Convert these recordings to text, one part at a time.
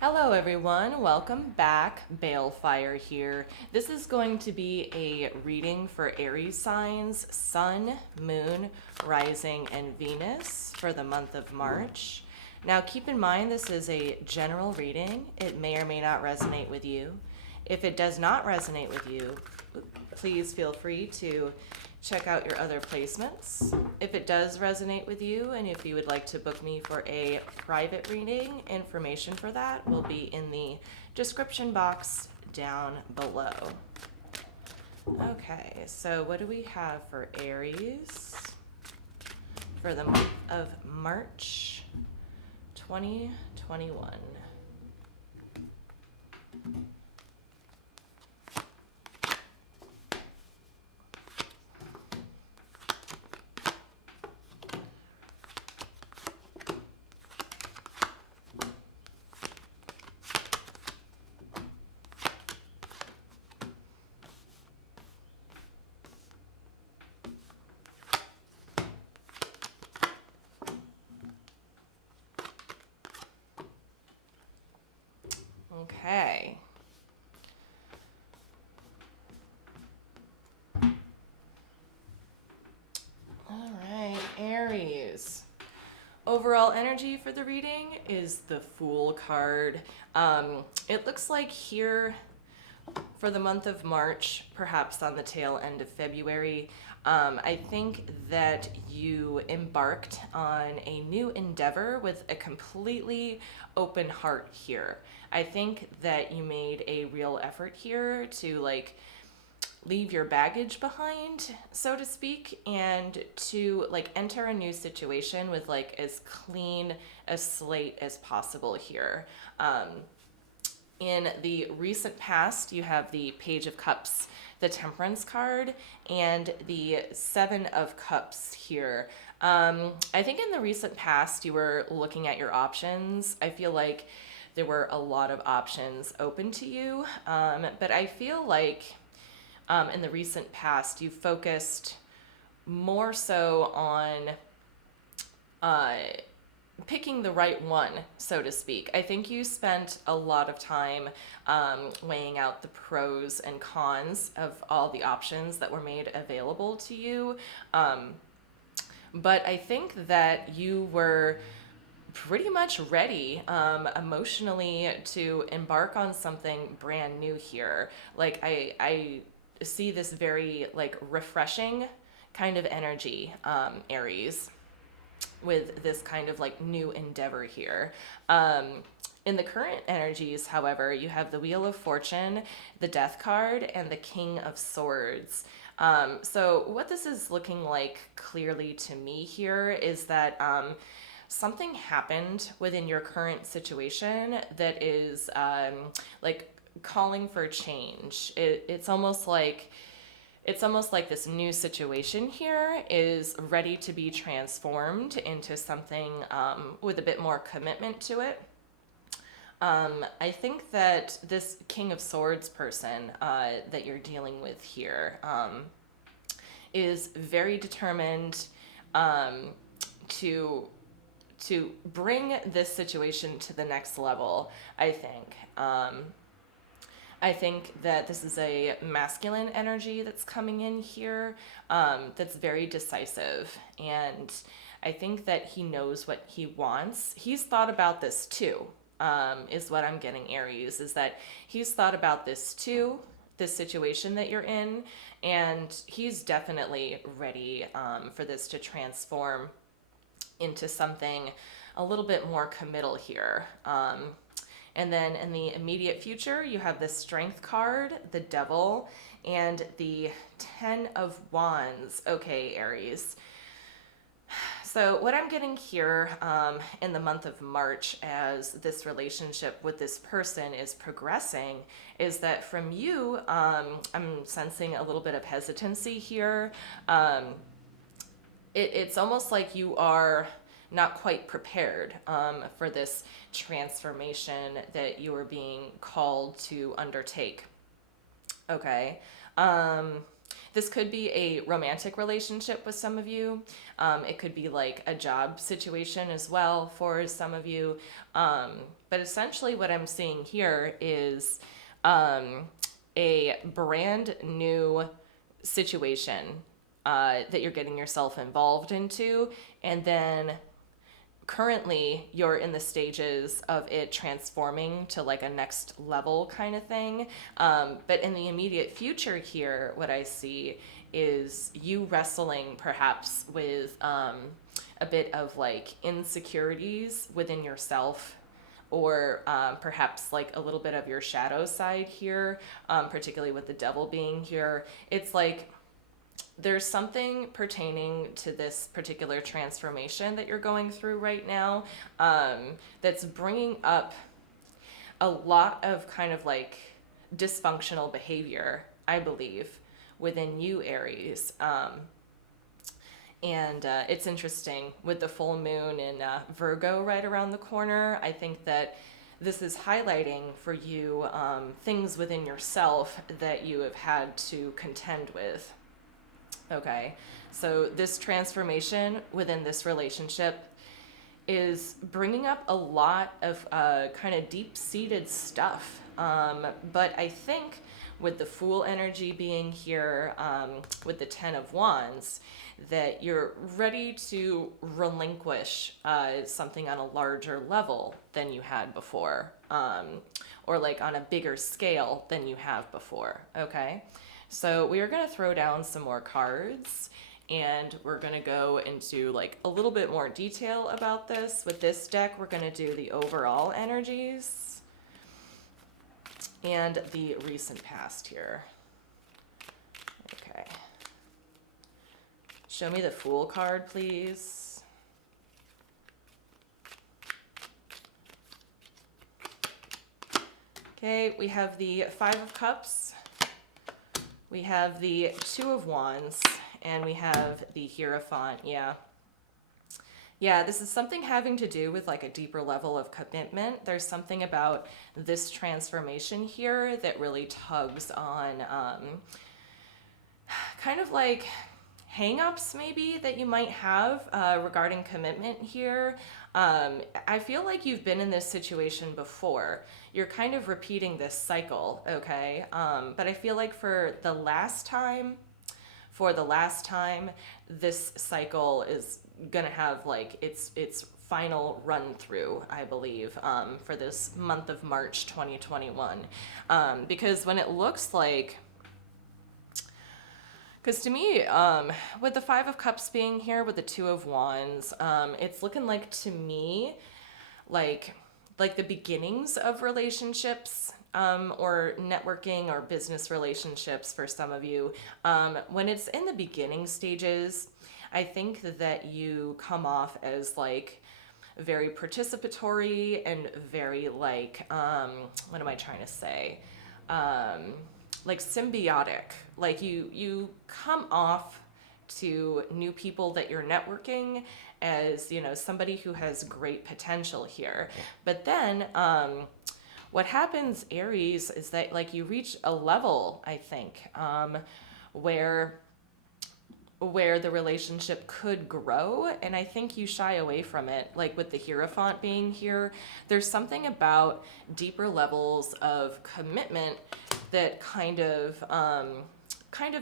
Hello everyone, welcome back. Balefire here. This is going to be a reading for Aries signs, Sun, Moon, Rising, and Venus for the month of March. Now keep in mind this is a general reading. It may or may not resonate with you. If it does not resonate with you, please feel free to check out your other placements. If it does resonate with you and if you would like to book me for a private reading, information for that will be in the description box down below. Okay, so what do we have for Aries for the month of March 2021? Okay. All right, Aries. Overall energy for the reading is the Fool card. It looks like here for the month of March, perhaps on the tail end of February, I think that you embarked on a new endeavor with a completely open heart here. I think that you made a real effort here to leave your baggage behind, so to speak, and to enter a new situation with as clean a slate as possible here. In the recent past, you have the Page of Cups, the Temperance card, and the Seven of Cups here. I think in the recent past, you were looking at your options. I feel like there were a lot of options open to you, but I feel like in the recent past, you focused more so on picking the right one, so to speak. I think you spent a lot of time weighing out the pros and cons of all the options that were made available to you. But I think that you were pretty much ready emotionally to embark on something brand new here. I see this very refreshing kind of energy, Aries, with this kind of new endeavor here. In the current energies, however, you have the Wheel of Fortune, the Death card, and the King of Swords. So what this is looking like clearly to me here is that something happened within your current situation that is calling for change. It's almost like this new situation here is ready to be transformed into something with a bit more commitment to it. I think that this King of Swords person that you're dealing with here is very determined to bring this situation to the next level, I think. I think that this is a masculine energy that's coming in here, that's very decisive. And I think that he knows what he wants. He's thought about this too, is what I'm getting, Aries, is that he's thought about this too, this situation that you're in, and he's definitely ready for this to transform into something a little bit more committal here. And then in the immediate future, you have the Strength card, the Devil, and the Ten of Wands. Okay, Aries. So what I'm getting here in the month of March as this relationship with this person is progressing is that from you, I'm sensing a little bit of hesitancy here. It's almost like you are not quite prepared for this transformation that you are being called to undertake. Okay. This could be a romantic relationship with some of you. It could be like a job situation as well for some of you. But essentially, what I'm seeing here is a brand new situation that you're getting yourself involved into, and then currently you're in the stages of it transforming to like a next level kind of thing. But in the immediate future here, what I see is you wrestling perhaps with a bit of like insecurities within yourself, or perhaps like a little bit of your shadow side here, particularly with the devil being here. It's like there's something pertaining to this particular transformation that you're going through right now, that's bringing up a lot of kind of like dysfunctional behavior, I believe, within you, Aries. And it's interesting with the full moon in Virgo right around the corner. I think that this is highlighting for you things within yourself that you have had to contend with. Okay, so this transformation within this relationship is bringing up a lot of kind of deep-seated stuff. But I think with the Fool energy being here, with the Ten of Wands, that you're ready to relinquish something on a larger level than you had before, or like on a bigger scale than you have before, okay? So we are going to throw down some more cards, and we're going to go into like a little bit more detail about this. With this deck, we're going to do the overall energies and the recent past here. Okay. Show me the Fool card, please. Okay, we have the Five of Cups. We have the Two of Wands, and we have the Hierophant. Yeah, this is something having to do with like a deeper level of commitment. There's something about this transformation here that really tugs on kind of like hang-ups maybe that you might have regarding commitment here. I feel like you've been in this situation before. You're kind of repeating this cycle, okay? But I feel like for the last time, this cycle is gonna have like its final run through, I believe, for this month of March 2021. Because when it looks like, because to me, with the Five of Cups being here, with the Two of Wands, it's looking like to me, like the beginnings of relationships, or networking or business relationships for some of you. When it's in the beginning stages, I think that you come off as like very participatory and very like, what am I trying to say? Like symbiotic. Like you come off to new people that you're networking as, you know, somebody who has great potential here. But then what happens, Aries, is that like you reach a level, I think, where the relationship could grow, and I think you shy away from it. Like with the Hierophant being here, there's something about deeper levels of commitment that kind of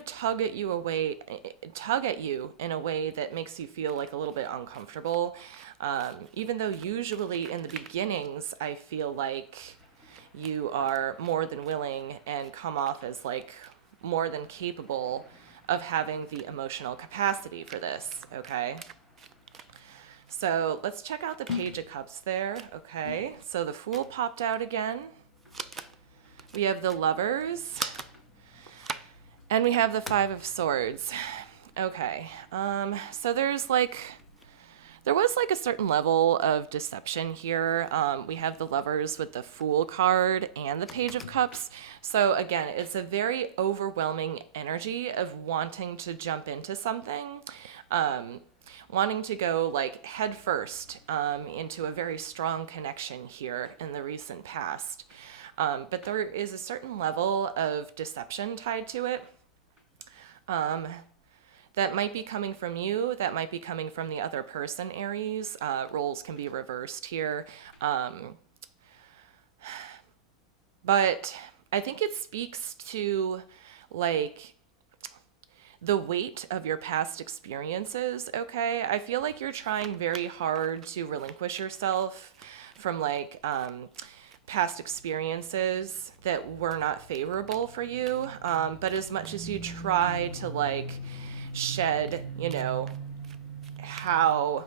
tug at you in a way that makes you feel like a little bit uncomfortable. Even though usually in the beginnings, I feel like you are more than willing and come off as like more than capable of having the emotional capacity for this, okay? So let's check out the Page of Cups there, okay? So the Fool popped out again. We have the Lovers. And we have the Five of Swords. Okay, so there was like a certain level of deception here. We have the Lovers with the Fool card and the Page of Cups. So again, it's a very overwhelming energy of wanting to jump into something, wanting to go like head first into a very strong connection here in the recent past. But there is a certain level of deception tied to it. That might be coming from you, that might be coming from the other person, Aries. Roles can be reversed here. But I think it speaks to like the weight of your past experiences, okay? I feel like you're trying very hard to relinquish yourself from like past experiences that were not favorable for you. But as much as you try to like shed, you know, how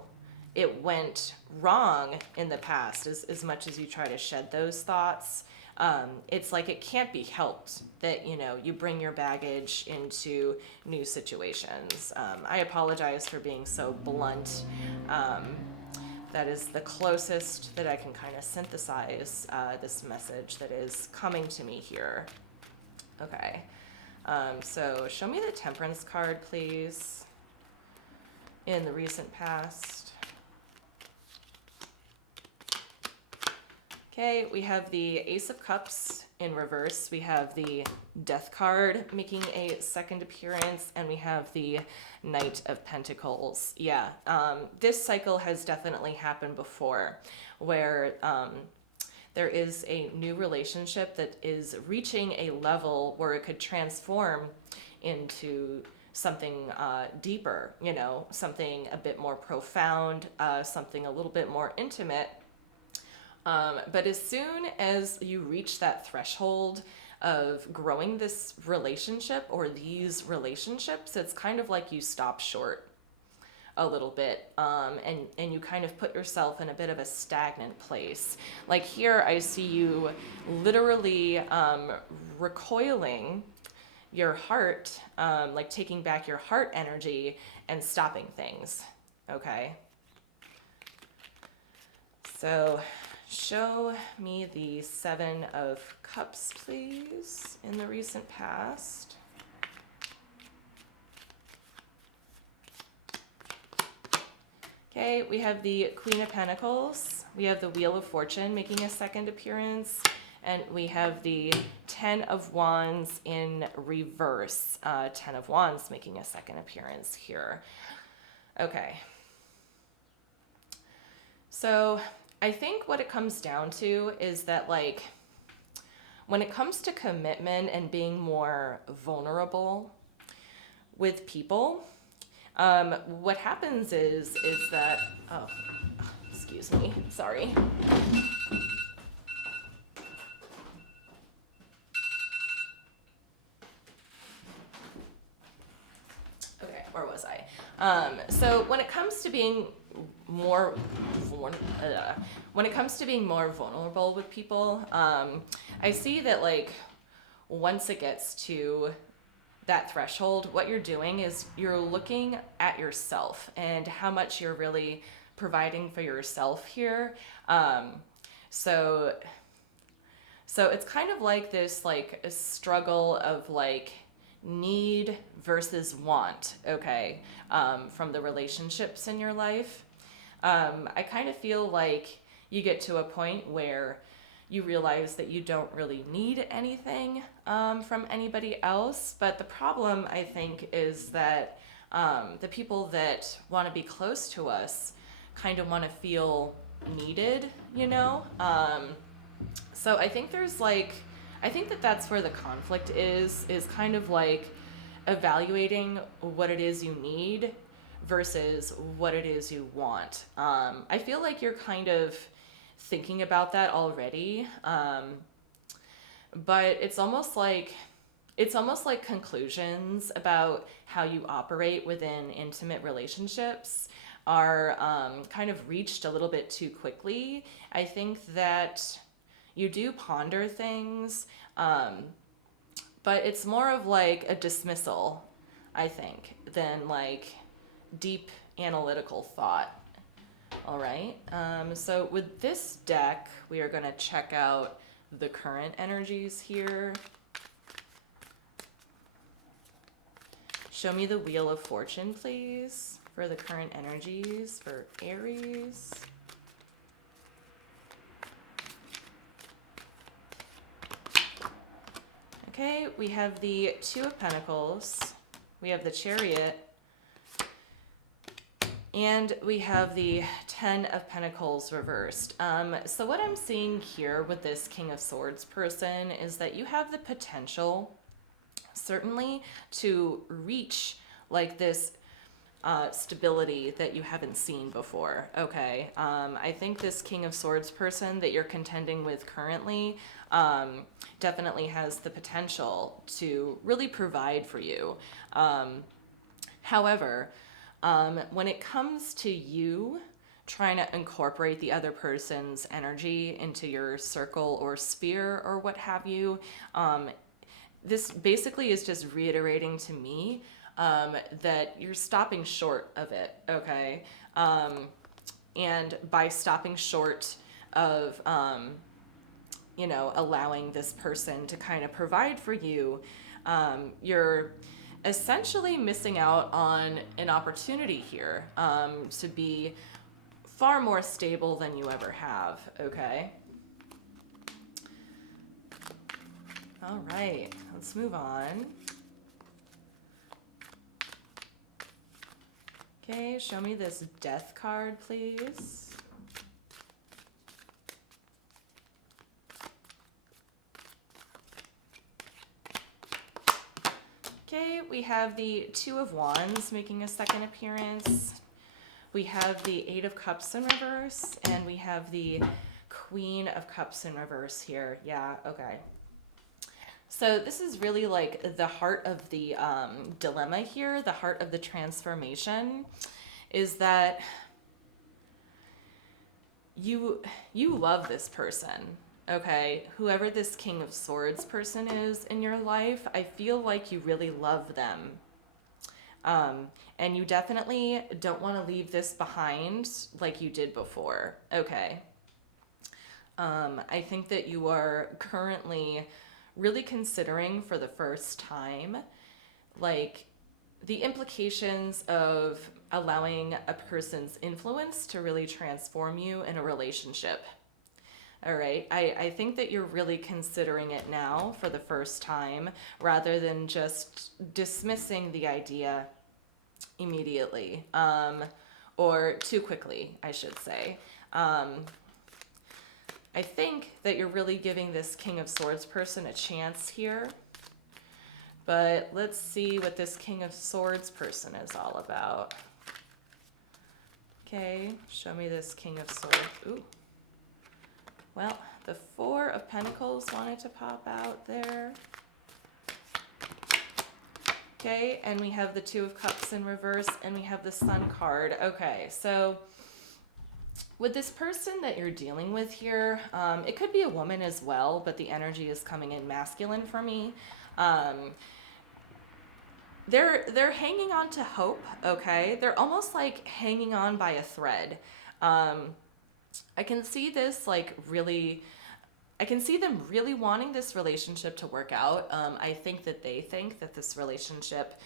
it went wrong in the past, as much as you try to shed those thoughts, it's like it can't be helped that, you know, you bring your baggage into new situations. I apologize for being so blunt. That is the closest that I can kind of synthesize this message that is coming to me here. Okay. So show me the Temperance card, please, in the recent past. Okay, we have the Ace of Cups in reverse. We have the Death card making a second appearance, and we have the Knight of Pentacles. Yeah, this cycle has definitely happened before, where there is a new relationship that is reaching a level where it could transform into something deeper, you know, something a bit more profound, something a little bit more intimate. But as soon as you reach that threshold of growing this relationship or these relationships, it's kind of like you stop short a little bit, and you kind of put yourself in a bit of a stagnant place. Like here, I see you literally recoiling your heart, like taking back your heart energy and stopping things. Okay. So show me the Seven of Cups, please, in the recent past. Okay, we have the Queen of Pentacles, we have the Wheel of Fortune making a second appearance, and we have the Ten of Wands in reverse. Ten of Wands making a second appearance here. Okay. So I think what it comes down to is that, like, when it comes to commitment and being more vulnerable with people, what happens is that, oh, excuse me, sorry. Okay, where was I? So when it comes to being more vulnerable with people, I see that, like, once it gets to that threshold, what you're doing is you're looking at yourself and how much you're really providing for yourself here. So it's kind of like this, like, a struggle of like need versus want, okay, from the relationships in your life. I kind of feel like you get to a point where you realize that you don't really need anything from anybody else. But the problem, I think, is that the people that want to be close to us kind of want to feel needed, you know? So I think I think that that's where the conflict is kind of like evaluating what it is you need versus what it is you want. I feel like you're kind of thinking about that already, but it's almost like conclusions about how you operate within intimate relationships are kind of reached a little bit too quickly. I think that you do ponder things, but it's more of like a dismissal, I think, than like deep analytical thought. All right. So with this deck, we are going to check out the current energies here. Show me the Wheel of Fortune, please, for the current energies for Aries. Okay, we have the Two of Pentacles, We have the Chariot. And we have the Ten of Pentacles reversed. So what I'm seeing here with this King of Swords person is that you have the potential, certainly, to reach like this stability that you haven't seen before. Okay. I think this King of Swords person that you're contending with currently definitely has the potential to really provide for you. However, when it comes to you trying to incorporate the other person's energy into your circle or sphere or what have you, this basically is just reiterating to me that you're stopping short of it, okay? And by stopping short of, allowing this person to kind of provide for you, you're essentially missing out on an opportunity here to be far more stable than you ever have, okay? All right, let's move on. Okay, show me this Death card, please. Okay, we have the Two of Wands making a second appearance. We have the Eight of Cups in reverse, and we have the Queen of Cups in reverse here. Yeah, okay. So this is really like the heart of the dilemma here, the heart of the transformation, is that you love this person. Okay, whoever this King of Swords person is in your life, I feel like you really love them. And you definitely don't want to leave this behind like you did before. Okay. I think that you are currently really considering for the first time, like, the implications of allowing a person's influence to really transform you in a relationship. All right. I think that you're really considering it now for the first time rather than just dismissing the idea immediately or too quickly, I should say. I think that you're really giving this King of Swords person a chance here. But let's see what this King of Swords person is all about. Okay, show me this King of Swords. Ooh. Well, the Four of Pentacles wanted to pop out there. Okay, and we have the Two of Cups in reverse, and we have the Sun card. Okay, so with this person that you're dealing with here, it could be a woman as well, but the energy is coming in masculine for me. They're hanging on to hope, okay? They're almost like hanging on by a thread. I can see this I can see them really wanting this relationship to work out. I think that they think that this relationship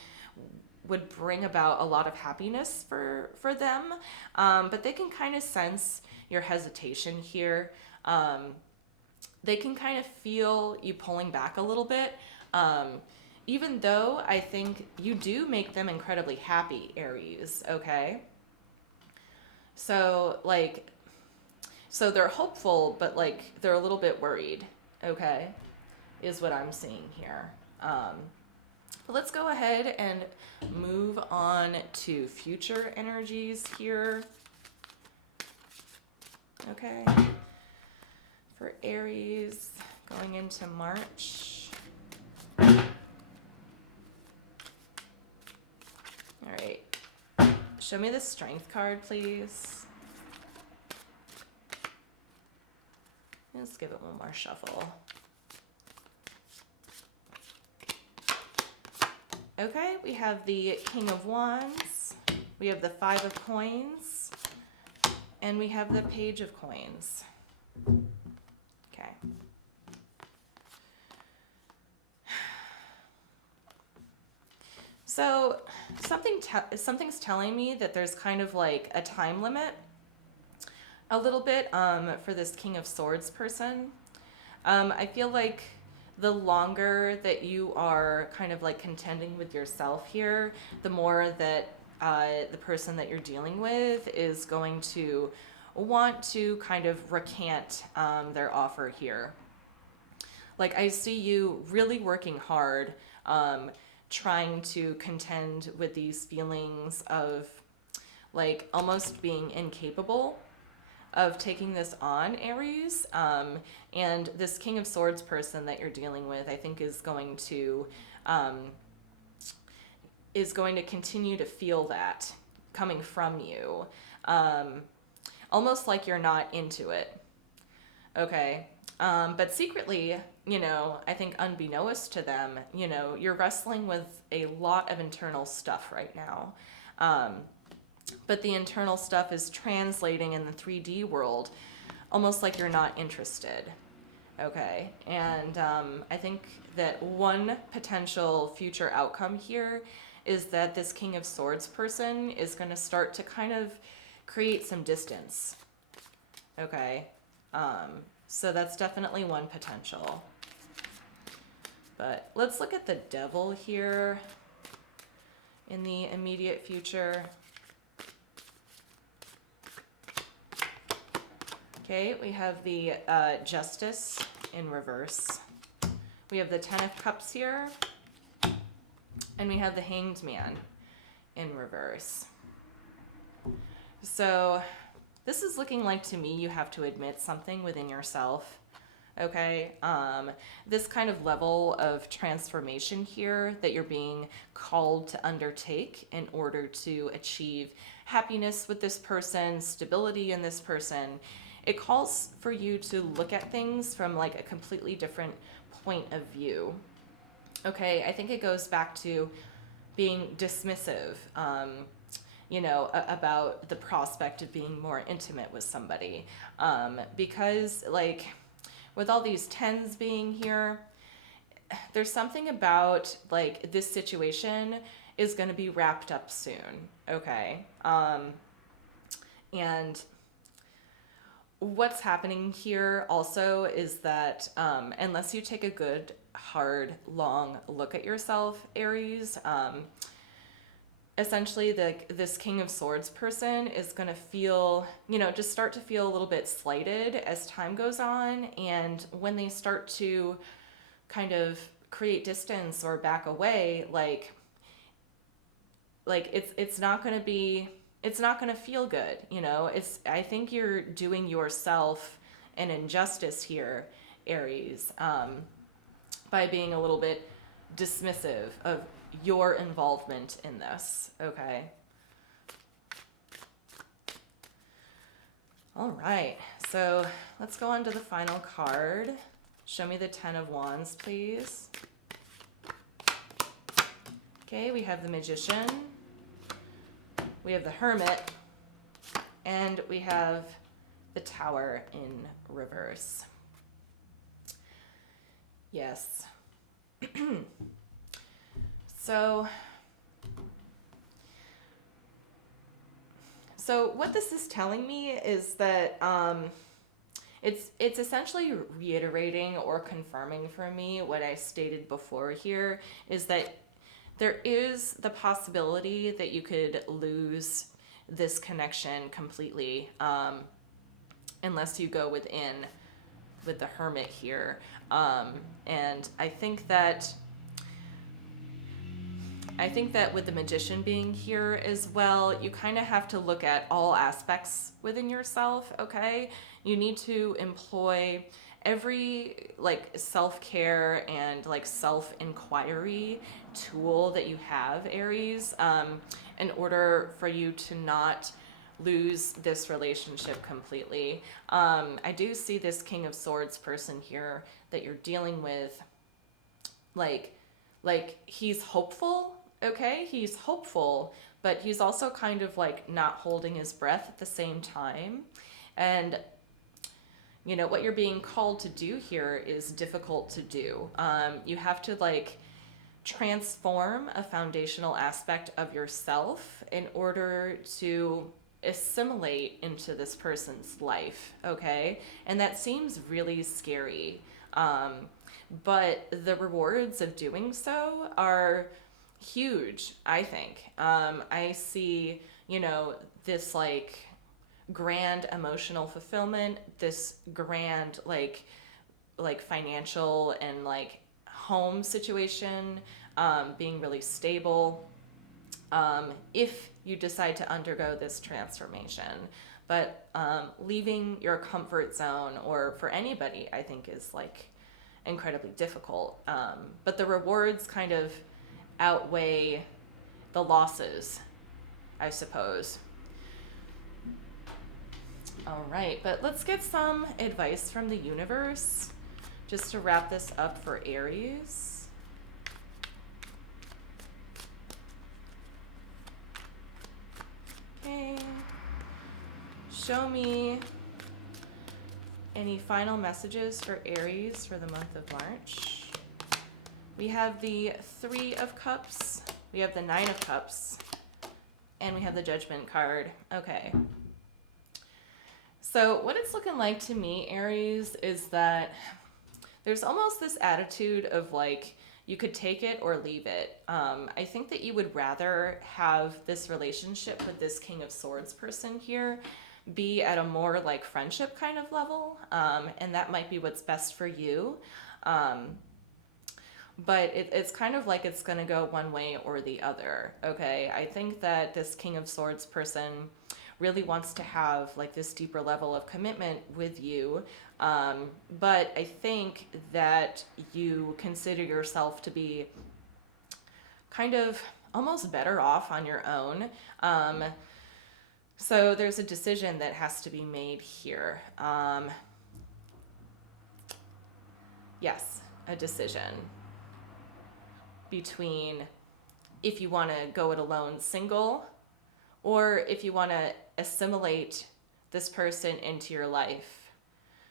would bring about a lot of happiness for them. But they can kind of sense your hesitation here. They can kind of feel you pulling back a little bit. Even though I think you do make them incredibly happy, Aries, okay? So they're hopeful, but they're a little bit worried, okay, is what I'm seeing here. But let's go ahead and move on to future energies here. Okay. For Aries, going into March. All right. Show me the Strength card, please. Let's give it one more shuffle. Okay, we have the King of Wands, we have the Five of Coins, and we have the Page of Coins. Okay. So something's telling me that there's kind of like a time limit a little bit for this King of Swords person. I feel like the longer that you are kind of like contending with yourself here, the more that the person that you're dealing with is going to want to kind of recant their offer here. Like, I see you really working hard, trying to contend with these feelings of like almost being incapable of taking this on, Aries. And this King of Swords person that you're dealing with, I think, um, is going to continue to feel that coming from you, um, almost like you're not into it. Okay. But secretly, I think unbeknownst to them, you're wrestling with a lot of internal stuff right now. Um, but the internal stuff is translating in the 3D world almost like you're not interested. Okay. And I think that one potential future outcome here is that this King of Swords person is going to start to kind of create some distance. Okay. So that's definitely one potential. But let's look at the Devil here in the immediate future. Okay, we have the Justice in reverse. We have the Ten of Cups here. And we have the Hanged Man in reverse. So this is looking like, to me, you have to admit something within yourself. Okay, this kind of level of transformation here that you're being called to undertake in order to achieve happiness with this person, stability in this person, it calls for you to look at things from like a completely different point of view. Okay, I think it goes back to being dismissive, about the prospect of being more intimate with somebody. Because, like, with all these tens being here, there's something about, like, this situation is going to be wrapped up soon, okay? And what's happening here also is that unless you take a good, hard, long look at yourself, Aries, essentially this King of Swords person is going to feel, just start to feel a little bit slighted as time goes on. And when they start to kind of create distance or back away, like it's not going to be, it's not going to feel good. I think you're doing yourself an injustice here, Aries, by being a little bit dismissive of your involvement in this. Okay. All right. So let's go on to the final card. Show me the Ten of Wands, please. Okay, we have the Magician. We have the Hermit. And we have the Tower in reverse. Yes. So what this is telling me is that it's essentially reiterating or confirming for me what I stated before here, is that there is the possibility that you could lose this connection completely unless you go with the Hermit here. And I think that with the Magician being here as well, you kind of have to look at all aspects within yourself, okay? You need to employ every like self-care and like self-inquiry tool that you have, Aries, in order for you to not lose this relationship completely. I do see this King of Swords person here that you're dealing with, like he's hopeful. Okay, he's hopeful, but he's also kind of like not holding his breath at the same time. And what you're being called to do here is difficult to do. You have to like transform a foundational aspect of yourself in order to assimilate into this person's life, okay? And that seems really scary. But the rewards of doing so are huge, I think. I see, this like grand emotional fulfillment, this grand like financial and like home situation being really stable if you decide to undergo this transformation. But leaving your comfort zone, or for anybody, I think is like incredibly difficult. But the rewards kind of outweigh the losses, I suppose. All right, but let's get some advice from the universe just to wrap this up for Aries. Okay. Show me any final messages for Aries for the month of March. We have the Three of Cups, we have the Nine of Cups, and we have the Judgment card. Okay. So what it's looking like to me, Aries, is that there's almost this attitude of like, you could take it or leave it. I think that you would rather have this relationship with this King of Swords person here be at a more like friendship kind of level, and that might be what's best for you. But it's kind of like it's going to go one way or the other. Okay, I think that this King of Swords person really wants to have like this deeper level of commitment with you, but I think that you consider yourself to be kind of almost better off on your own. So there's a decision that has to be made here. Yes, a decision between if you want to go it alone single, or if you want to assimilate this person into your life.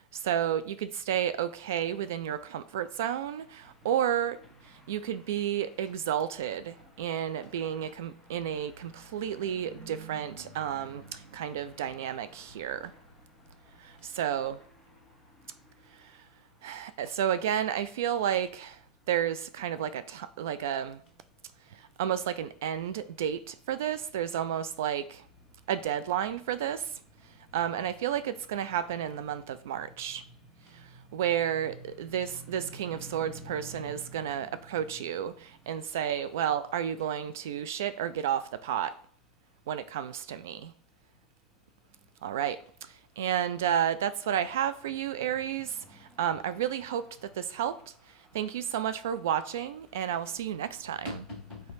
So you could stay okay within your comfort zone, or you could be exalted in being in a completely different kind of dynamic here. So again, I feel like there's kind of like a almost like an end date for this. There's almost like a deadline for this. And I feel like it's going to happen in the month of March, where this King of Swords person is going to approach you and say, well, are you going to shit or get off the pot when it comes to me? All right. And that's what I have for you, Aries. I really hoped that this helped. Thank you so much for watching, and I will see you next time.